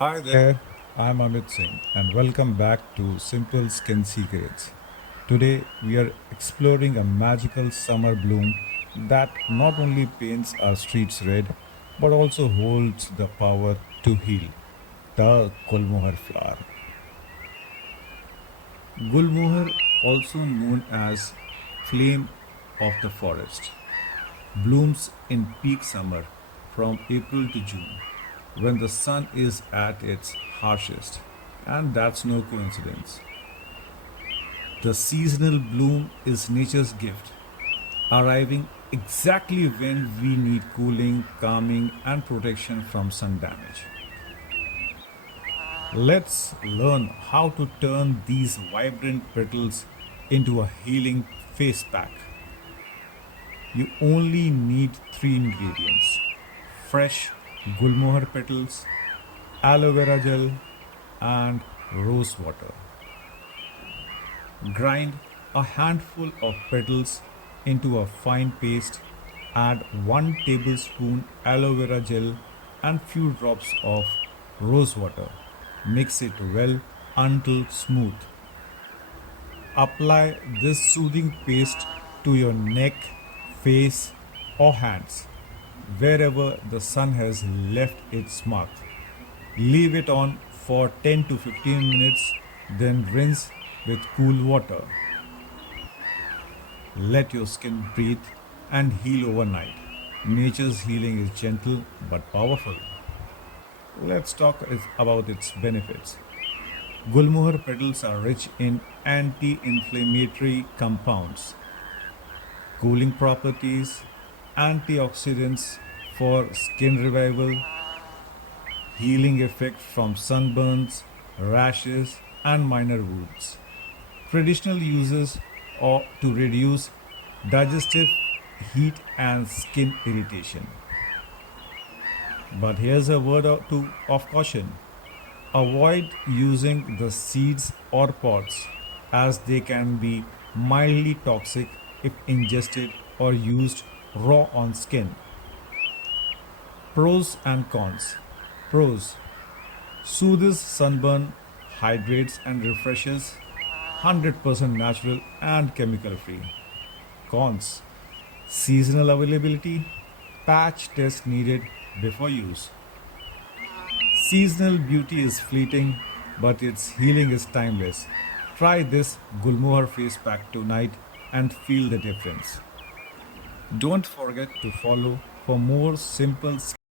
Hi there, I'm Amit Singh and welcome back to Simple Skin Secrets. Today we are exploring a magical summer bloom that not only paints our streets red but also holds the power to heal, the Gulmohar flower. Gulmohar, also known as flame of the forest, blooms in peak summer from April to June when the sun is at its harshest. And that's no coincidence. The seasonal bloom is nature's gift, arriving exactly when we need cooling, calming, and protection from sun damage. Let's learn how to turn these vibrant petals into a healing face pack. You only need three ingredients: fresh gulmohar petals, aloe vera gel, and rose water. Grind a handful of petals into a fine paste. Add 1 tablespoon aloe vera gel and few drops of rose water. Mix it well until smooth. Apply this soothing paste to your neck, face, or hands, wherever the sun has left its mark. Leave it on for 10 to 15 minutes, then rinse with cool water. Let your skin breathe and heal overnight. Nature's healing is gentle but powerful. Let's talk about its benefits. Gulmohar petals are rich in anti-inflammatory compounds, cooling properties, antioxidants for skin revival, healing effect from sunburns, rashes, and minor wounds. Traditional uses are to reduce digestive heat and skin irritation. But here's a word or two of caution. Avoid using the seeds or pods as they can be mildly toxic if ingested or used raw on skin. Pros and cons. Pros: soothes sunburn, hydrates and refreshes, 100% natural and chemical free. Cons: seasonal availability, patch test needed before use. Seasonal beauty is fleeting, but its healing is timeless. Try this Gulmohar face pack tonight and feel the difference. Don't forget to follow for more simple